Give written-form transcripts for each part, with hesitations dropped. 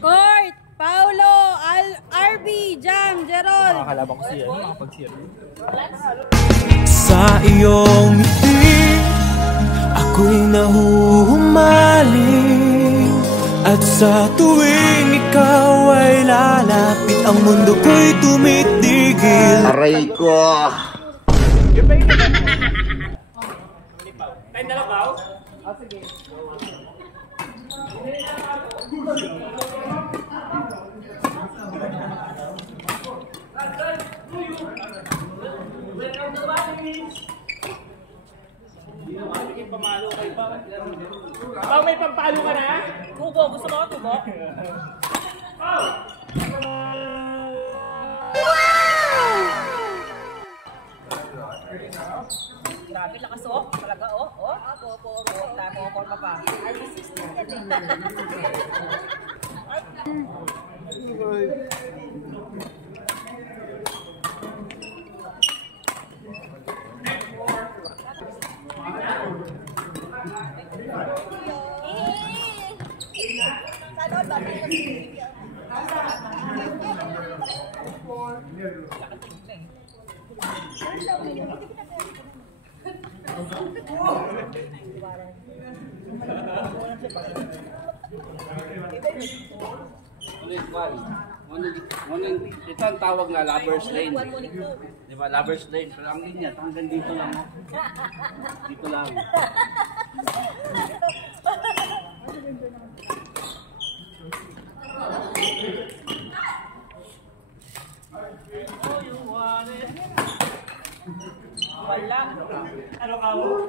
Court, Paulo, RB, Jam, Jerol. Makakalabang ko siya, makapag-share. Sa iyong ngiti, ako'y nahuhumaling. At sa tuwing ikaw ay lalapit, ang mundo ko'y tumitigil. Aray ko! Kain na lang ba? Sige. Pamalo kayo pa. May pampalo ka na? Tubo, gusto mo tubo? Grabe, lakas oh. Talaga oh. Forma pa. Ay, 16 yan Ito ang tawag na Lovers Lane. Di ba? Lovers Lane. Pero ang linya, hanggang dito lang. Dito lang. Wala. Ano ka mo?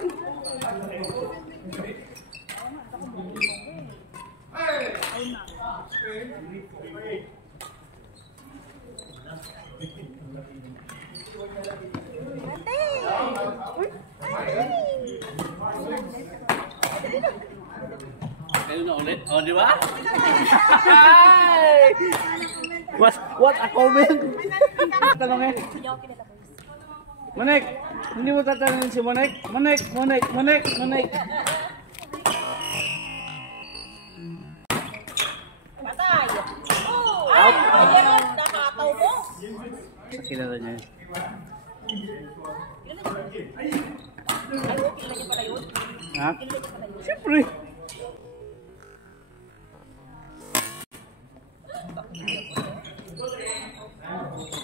Kayo na ulit? O, di ba? What a comment! Tanongin. Monek! Hindi mo tatanungin si Monek? Monek! Patay! Oh! Ayun! Nakataw mo! Kilala niya yun. Ha? Siyempre!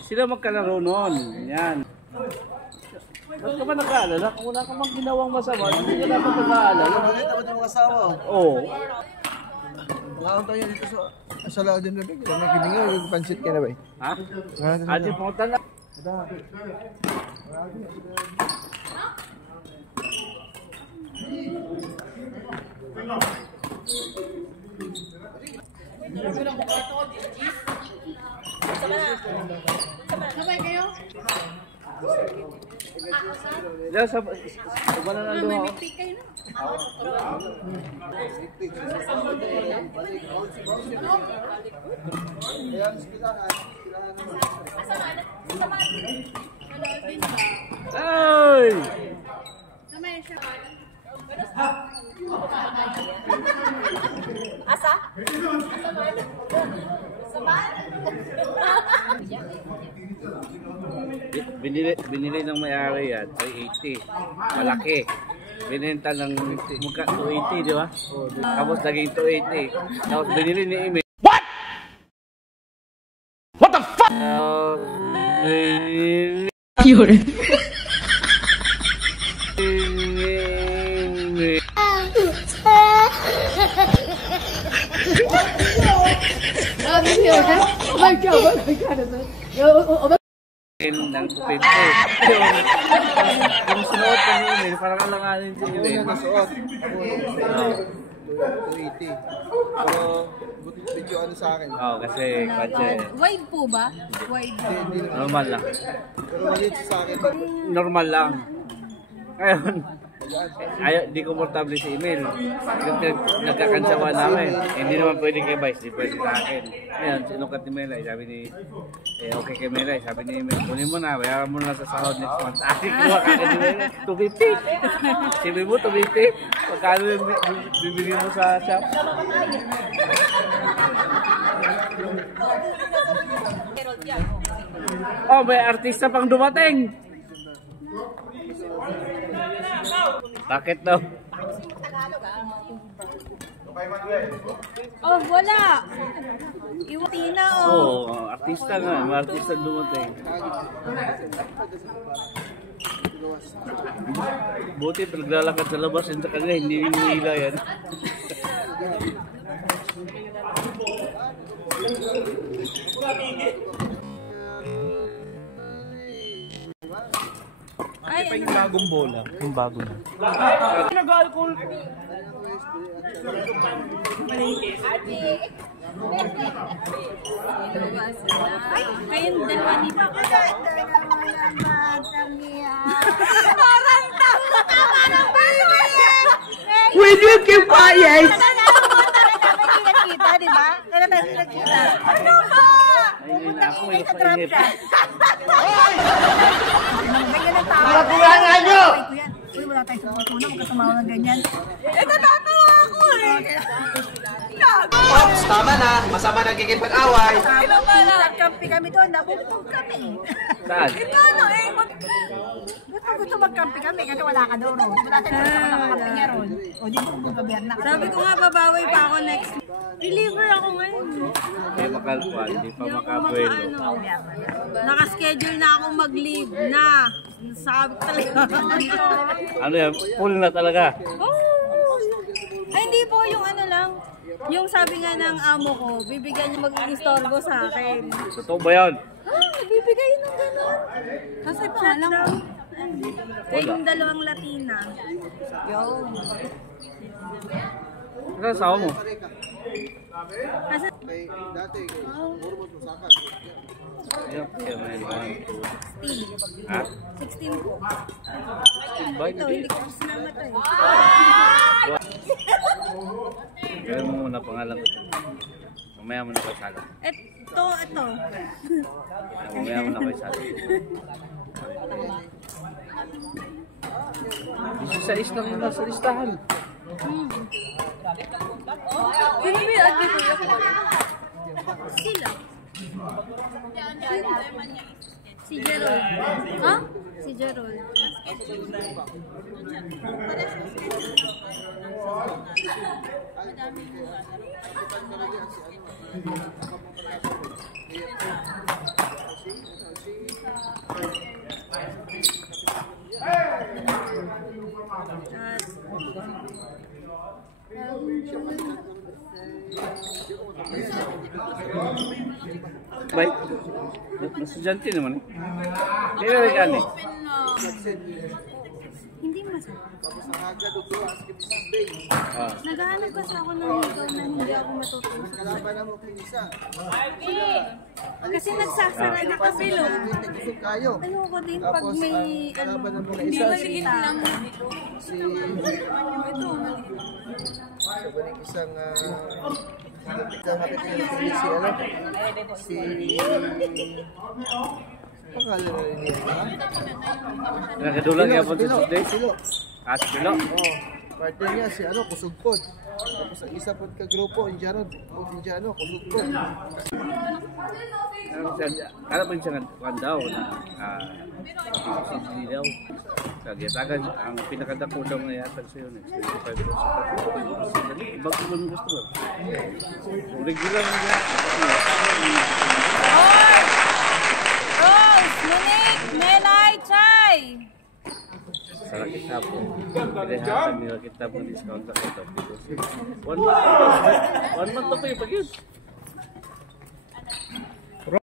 Sila magkalaro noon. Yan. Ba't ka ba nag-aalala? Kung wala ka mang ginawang masama, hindi ka dapat nag-aalala. Ulit naman yung mga asawa. Oo. Ngayon tayo dito sa lado din na big. Nakinig nga, pansit ka na ba eh? Ha? Ate, pumunta na. Sabay kayo? Diyan sa wala na doon. May pick kayo na. Ay! Asa? Saman? Binili ng may-ari yan, 380. Malaki. Binenta ng 280, di ba? Tapos naging 280. Tapos binili ni Ime. What? What the fuck? Yun. Ng kupente. Yung sinuot ko ni Email, parang alanganin si Email. Nasuot. Ako 280. Pero medyo ano sa akin. Oo, kasi budget. Wide po ba? Wide. Normal lang. Pero maliit sa akin. Normal lang. Ngayon, di komportable si Emil. Nagkakansawa namin. Hindi naman pwede kay Vice, di pwede sa akin. Ngayon, sinukat ni Melay. Sabi ni, okay kay Melay. Sabi ni Emil, kunin mo na, bayaran mo na sa sahod next month. Kuha ka ni Melay, 250. Sabi mo, 250. Pagkano bibili mo sa shop? Oh, may artista pang dumating. Bakit daw? Oh, wala. Iwati na, oh. Oo, artista nga. May artista dumating. Buti naglalakad sa labas yun sa kanya, hindi hinihila yan. Ay, Pa yung bagong bola. Yung bago na. Nag-alcohol. ay, kayong dalawa ni Papa. Parang tama ng baby! Will you keep quiet? Kita, di ba? Kita. Ano ba? Ayun na ako, Ay, yung sa drop painip. shot. Ganyan ang tao. Kulangan nyo! Uy, wala tayong suportuna. Huwag kasamawa ng ganyan. Natatawa ako eh. Ops, tama na. Masama nagiging pag-away. Nagkampi kami doon. Nabubog kami. Saan? Ano eh? Gusto magkampi kami kasi wala ka doon. Wala tayong nakakampi niya ron. O di mo gobyerna. Sabi ko nga babawi pa ako next. Reliever ako ngayon. Hindi makalpal, hindi pa makabuelo. Nakaschedule na akong mag-leave na. Sabi ko talaga. Ano yan? Full na talaga. Ay, hindi po yung ano lang. Yung sabi nga ng amo ko, bibigyan niya mag-istorbo sa akin. Totoo ba yan? Nagbibigay ng gano'n. Kasi pa lang. Kayong dalawang Latina. Yun. Ano asawa mo? Kasi, Dati, puro mo susakan. Ayun, kaya may mga. 16. Ha? 16 po. Ba, Ito, hindi ko sinama to eh. Gawin mo muna pangalan ko. Mamaya mo na kayo salo. Ito. Mamaya mo na kayo salo. 16 lang muna sa listahan. Sino ba yung ate ko yung sila? Si Gerald. Ha? Si Gerald. Baik. Estudyante naman eh. Hindi na rin eh. Hindi masarap. Ah. Naghahanap kasi ako ng lugaw na hindi ako matutulog. Kalaban mo kinisa. Kasi nagsasara na kasi lo. Nagusog kayo. Ayoko din pag may kalaban mo na hindi isa. maliit lang. Si... Sa balik isang... Isang hakitin na si Pangalan na rin niya, ha? Nakadulang yapon sa Tuesday. Silo. Silo. Oo. Partner niya si Kusugpod. Tapos ang isa po ka-grupo, Indiano, Kusugpod. Ano pa siya nga daw na hindi daw. Kagitagan, ang pinakadako daw na yata sa'yo na 25%. Ibang ko ng gusto ba? Regular na yan. Rose, Monique, Melay, Chay. Sarap kita po. Pinahatan nila kita po discount sa kita. 1 month to pay pag yun.